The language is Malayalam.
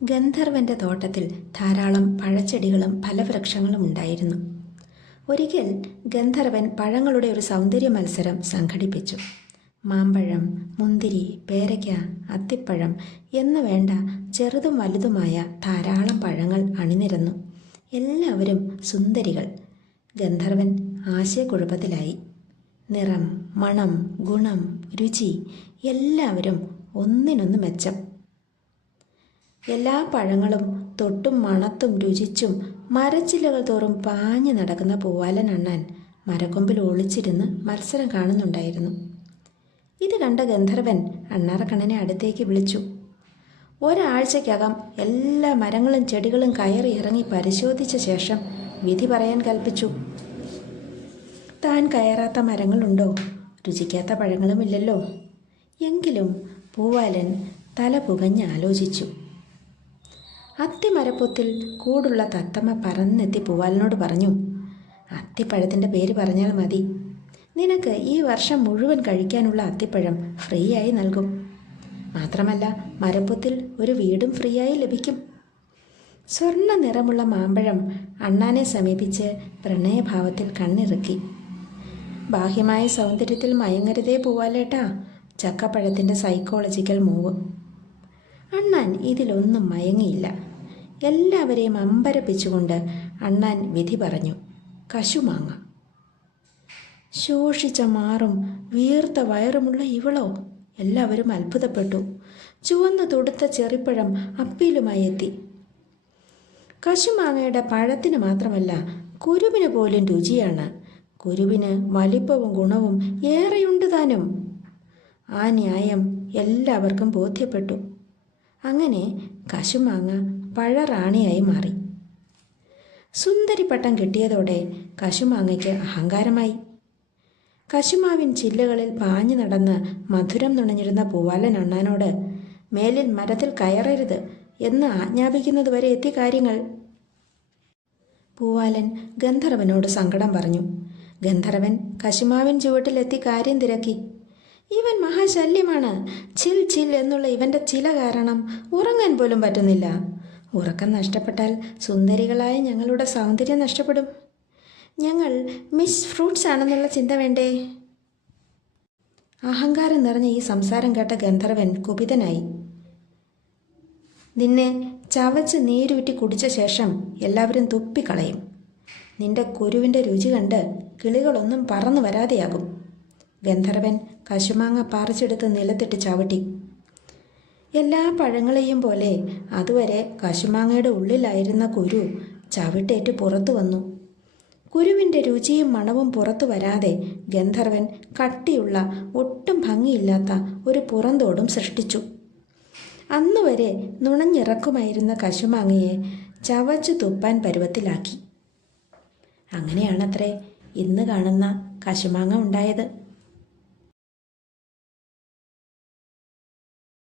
ഗന്ധർവന്റെ തോട്ടത്തിൽ ധാരാളം പഴച്ചെടികളും ഫലവൃക്ഷങ്ങളും ഉണ്ടായിരുന്നു. ഒരിക്കൽ ഗന്ധർവൻ പഴങ്ങളുടെ ഒരു സൗന്ദര്യ മത്സരം സംഘടിപ്പിച്ചു. മാമ്പഴം, മുന്തിരി, പേരയ്ക്ക, അത്തിപ്പഴം എന്നു വേണ്ട ചെറുതും വലുതുമായ ധാരാളം പഴങ്ങൾ അണിനിരന്നു. എല്ലാവരും സുന്ദരികൾ. ഗന്ധർവൻ ആശയക്കുഴപ്പത്തിലായി. നിറം, മണം, ഗുണം, രുചി എല്ലാവരും ഒന്നിനൊന്ന് മെച്ചം. എല്ലാ പഴങ്ങളും തൊട്ടും മണത്തും രുചിച്ചും മരച്ചില്ലകൾ തോറും പാഞ്ഞു നടക്കുന്ന പൂവാലൻ അണ്ണാൻ മരക്കൊമ്പിൽ ഒളിച്ചിരുന്ന് മത്സരം കാണുന്നുണ്ടായിരുന്നു. ഇത് കണ്ട ഗന്ധർവൻ അണ്ണാറക്കണ്ണനെ അടുത്തേക്ക് വിളിച്ചു. ഒരാഴ്ചക്കകം എല്ലാ മരങ്ങളും ചെടികളും കയറി ഇറങ്ങി പരിശോധിച്ച ശേഷം വിധി പറയാൻ കൽപ്പിച്ചു. താൻ കയറാത്ത മരങ്ങളുണ്ടോ? രുചിക്കാത്ത പഴങ്ങളുമില്ലല്ലോ. എങ്കിലും പൂവാലൻ തല പുകഞ്ഞ് ആലോചിച്ചു. അത്തിമരപ്പൊത്തിൽ കൂടുള്ള തത്തമ്മ പറന്നെത്തി പൂവാലനോട് പറഞ്ഞു, അത്തിപ്പഴത്തിൻ്റെ പേര് പറഞ്ഞാൽ മതി. നിനക്ക് ഈ വർഷം മുഴുവൻ കഴിക്കാനുള്ള അത്തിപ്പഴം ഫ്രീ ആയി നൽകും. മാത്രമല്ല മരപ്പൊത്തിൽ ഒരു വീടും ഫ്രീ ആയി ലഭിക്കും. സ്വർണ്ണ നിറമുള്ള മാമ്പഴം അണ്ണാനെ സമീപിച്ച് പ്രണയഭാവത്തിൽ കണ്ണിറുക്കി. ബാഹ്യമായ സൗന്ദര്യത്തിൽ മയങ്ങരുതേ പൂവാലേട്ടാ, ചക്കപ്പഴത്തിൻ്റെ സൈക്കോളജിക്കൽ മൂവ്. അണ്ണാൻ ഇതിലൊന്നും മയങ്ങിയില്ല. എല്ലാവരെയും അമ്പരപ്പിച്ചുകൊണ്ട് അണ്ണാൻ വിധി പറഞ്ഞു, കശുമാങ്ങ. ശോഷിച്ച മാറും വീർത്ത വയറുമുള്ള ഇവളോ? എല്ലാവരും അത്ഭുതപ്പെട്ടു. ചുവന്നു തൊടുത്ത ചെറിപ്പഴം അപ്പീലുമായി എത്തി. കശുമാങ്ങയുടെ പഴത്തിന് മാത്രമല്ല കുരുവിന് പോലും രുചിയാണ്. കുരുവിന് വലിപ്പവും ഗുണവും ഏറെയുണ്ട് താനും. ആ ന്യായം എല്ലാവർക്കും ബോധ്യപ്പെട്ടു. അങ്ങനെ കശുമാങ്ങ പഴറാണിയായി മാറി. സുന്ദരിപ്പട്ടം കിട്ടിയതോടെ കശുമാങ്ങയ്ക്ക് അഹങ്കാരമായി. കശുമാവിൻ ചില്ലകളിൽ പാഞ്ഞു നടന്ന് മധുരം നുണഞ്ഞിരുന്ന പൂവാലൻ അണ്ണാനോട് മേലിൽ മരത്തിൽ കയറരുത് എന്ന് ആജ്ഞാപിക്കുന്നതുവരെ എത്തി കാര്യങ്ങൾ. പൂവാലൻ ഗന്ധർവനോട് സങ്കടം പറഞ്ഞു. ഗന്ധർവൻ കശുമാവിൻ ചുവട്ടിലെത്തി കാര്യം തിരക്കി. ഇവൻ മഹാശല്യമാണ്. ചിൽ ചിൽ എന്നുള്ള ഇവൻ്റെ ചില കാരണം ഉറങ്ങാൻ പോലും പറ്റുന്നില്ല. ഉറക്കം നഷ്ടപ്പെട്ടാൽ സുന്ദരികളായ ഞങ്ങളുടെ സൗന്ദര്യം നഷ്ടപ്പെടും. ഞങ്ങൾ മിസ് ഫ്രൂട്ട്സ് ആണെന്നുള്ള ചിന്ത വേണ്ടേ? അഹങ്കാരം നിറഞ്ഞ ഈ സംസാരം കേട്ട ഗന്ധർവൻ കുപിതനായി. നിന്നെ ചവച്ച് നീരൂറ്റി കുടിച്ച ശേഷം എല്ലാവരും തുപ്പിക്കളയും. നിന്റെ കുരുവിൻ്റെ രുചി കണ്ട് കിളികളൊന്നും പറന്നു വരാതെയാകും. ഗന്ധർവൻ കശുമാങ്ങ പറിച്ചെടുത്ത് നിലത്തിട്ട് ചവിട്ടി. എല്ലാ പഴങ്ങളെയും പോലെ അതുവരെ കശുമാങ്ങയുടെ ഉള്ളിലായിരുന്ന കുരു ചവിട്ടേറ്റ് പുറത്തു വന്നു. കുരുവിൻ്റെ രുചിയും മണവും പുറത്തു വരാതെ ഗന്ധർവൻ കട്ടിയുള്ള ഒട്ടും ഭംഗിയില്ലാത്ത ഒരു പുറന്തോടും സൃഷ്ടിച്ചു. അന്നുവരെ നുണഞ്ഞിറക്കുമായിരുന്ന കശുമാങ്ങയെ ചവച്ചു തുപ്പാൻ പരുവത്തിലാക്കി. അങ്ങനെയാണത്രേ ഇന്ന് കാണുന്ന കശുമാങ്ങ ഉണ്ടായത്.